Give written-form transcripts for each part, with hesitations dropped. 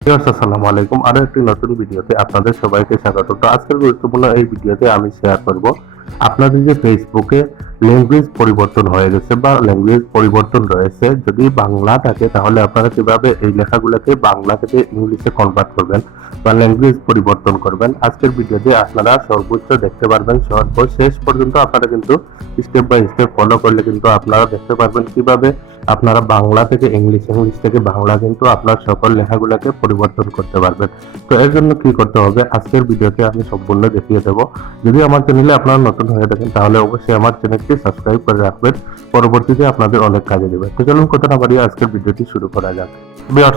আসসালামু আলাইকুম। আরো একটি নতুন ভিডিওতে আপনাদের সবাইকে স্বাগত। তো আজকের গুরুত্বপূর্ণ এই ভিডিওতে আমি শেয়ার করব আপনাদের যে ফেসবুকে ল্যাঙ্গুয়েজ পরিবর্তন হয়ে গেছে বা ল্যাঙ্গুয়েজ পরিবর্তন রয়েছে, যদি বাংলা থাকে তাহলে আপনারা কিভাবে এই লেখাগুলোকে বাংলা থেকে ইংলিশে কনভার্ট করবেন বা ল্যাঙ্গুয়েজ পরিবর্তন করবেন। আজকের ভিডিওতে আপনারা সর্বোচ্চ দেখতে পারবেন, সর্বশেষ পর্যন্ত আপনারা কিন্তু স্টেপ বাই স্টেপ ফলো করলে কিন্তু আপনারা দেখতে পারবেন কিভাবে আপনারা বাংলা থেকে ইংলিশ, ইংলিশ থেকে বাংলা কিন্তু আপনার সকল লেখাগুলোকে পরিবর্তন করতে পারবেন। তো এর জন্য কি করতে হবে আজকের ভিডিওতে আমি সম্পূর্ণ দেখিয়ে দেবো। যদি আমার চ্যানেলে আপনারা নতুন হয়ে থাকেন তাহলে অবশ্যই আমার চ্যানেলটি সাবস্ক্রাইব করে রাখবেন, পরবর্তীতে আপনাদের অনেক কাজে দেবে। তো চলুন কথা না বাড়িয়ে আজকের ভিডিওটি শুরু করা যাক।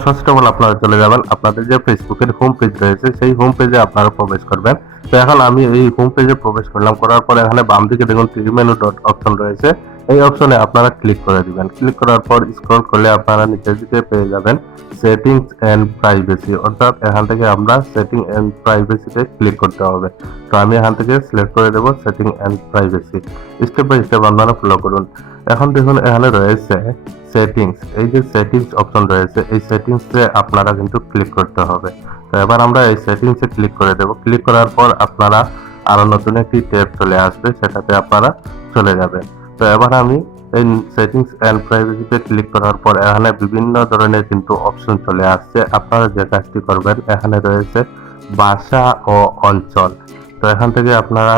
ফার্স্ট অফ অল আপনারা চলে যাবেন আপনাদের যে ফেসবুকের হোম পেজ রয়েছে, সেই হোম পেজে আপনারা প্রবেশ করবেন। তো এখন আমি এই হোম পেজে প্রবেশ করলাম, করার পর এখানে বাম দিকে দেখুন থ্রি মেনু ডট অপশন রয়েছে, এই অপশনে আপনারা ক্লিক করে দিবেন। ক্লিক করার পর স্ক্রল করলে আপনারা নিচের দিকে পেয়ে যাবেন সেটিংস এন্ড প্রাইভেসি, অর্থাৎ এখান থেকে আমরা সেটিং এন্ড প্রাইভেসিতে ক্লিক করতে হবে। তো আমি এখান থেকে সিলেক্ট করে দেব setting and privacy. Step by step আপনারা ফলো করুন। এখন দেখুন এখানে রয়েছে সেটিংস, এই যে সেটিংস অপশন রয়েছে, এই সেটিংসে আপনারা কিন্তু ক্লিক করতে হবে। তো এবার আমরা এই সেটিংসে ক্লিক করে দেব। ক্লিক করার পর আপনারা আরো নতুন একটি ট্যাব চলে আসবে, সেটাতে আপনারা চলে যাবেন। তো এবার আমি এই সেটিংস এন্ড প্রাইভেসিতে ক্লিক করার পর এখানে বিভিন্ন ধরনের কিন্তু অপশন চলে আসছে। আপনারা যে কাজটি করবেন, এখানে রয়েছে ভাষা ও অঞ্চল। তো এখান থেকে আপনারা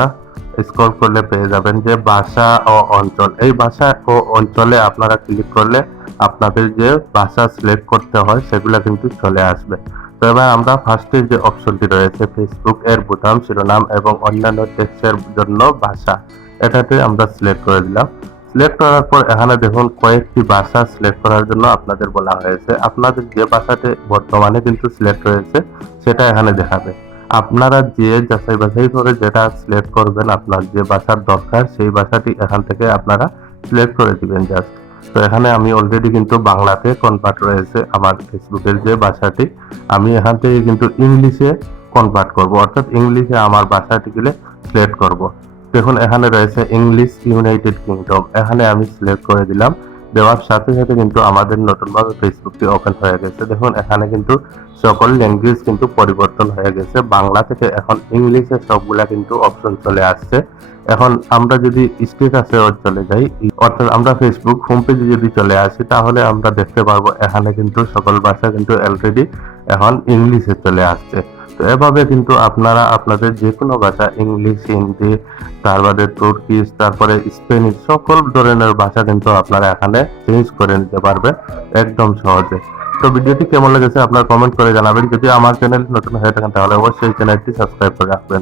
স্ক্রল করলে পেয়ে যাবেন যে ভাষা ও অঞ্চল। এই ভাষা ও অঞ্চলে আপনারা ক্লিক করলে আপনাদের যে ভাষা সিলেক্ট করতে হয় সেগুলো কিন্তু চলে আসবে। তো এবার আমরা ফার্স্টে যে অপশনটি রয়েছে ফেসবুক এর বোতাম, শিরোনাম এবং অন্যান্য টেক্সটের জন্য ভাষা, এটাতে আমরা সিলেক্ট করে দিলাম। সিলেক্ট করার পর এখানে দেখুন কয়েকটি ভাষা সিলেক্ট করার জন্য আপনাদের বলা হয়েছে। আপনাদের যে ভাষাতে বর্তমানে কিন্তু সিলেক্ট হয়েছে সেটা এখানে দেখাবে। আপনারা যে যাচাই বাছাই করে যেটা সিলেক্ট করবেন, আপনার যে ভাষার দরকার সেই ভাষাটি এখান থেকে আপনারা সিলেক্ট করে দিবেন জাস্ট। তো এখানে আমি অলরেডি কিন্তু বাংলাতে কনভার্ট রয়েছে আমার ফেসবুকের যে ভাষাটি, আমি এখান থেকে কিন্তু ইংলিশে কনভার্ট করব, অর্থাৎ ইংলিশে আমার ভাষাটিকে সিলেক্ট করব। দেখুন এখানে রয়েছে ইংলিশ ইউনাইটেড কিংডম, এখানে আমি সিলেক্ট করে দিলাম। দেওয়ার সাথে সাথে কিন্তু আমাদের নতুনভাবে ফেসবুকটি ওপেন হয়ে গেছে। দেখুন এখানে কিন্তু সকল ল্যাঙ্গুয়েজ কিন্তু পরিবর্তন হয়ে গেছে, বাংলা থেকে এখন ইংলিশে সবগুলা কিন্তু অপশন চলে আসছে। এখন আমরা যদি স্ট্যাটাসে চলে যাই, অর্থাৎ আমরা ফেসবুক হোম পেজে যদি চলে আসি, তাহলে আমরা দেখতে পারবো এখানে কিন্তু সকল ভাষা কিন্তু অলরেডি এখন ইংলিশে চলে আসছে। তো এভাবে কিন্তু আপনারা আপনাদের যে কোনো ভাষা, ইংলিশ, হিন্দি, তারপরে তুর্কিশ, তারপরে স্পেনিশ, সকল ধরনের ভাষা কিন্তু আপনারা এখানে চেঞ্জ করে নিতে পারবেন একদম সহজে। তো ভিডিওটি কেমন লেগেছে আপনারা কমেন্ট করে জানাবেন। যদি আমার চ্যানেল নতুন হয়ে থাকেন তাহলে অবশ্যই চ্যানেলটি সাবস্ক্রাইব করে রাখবেন।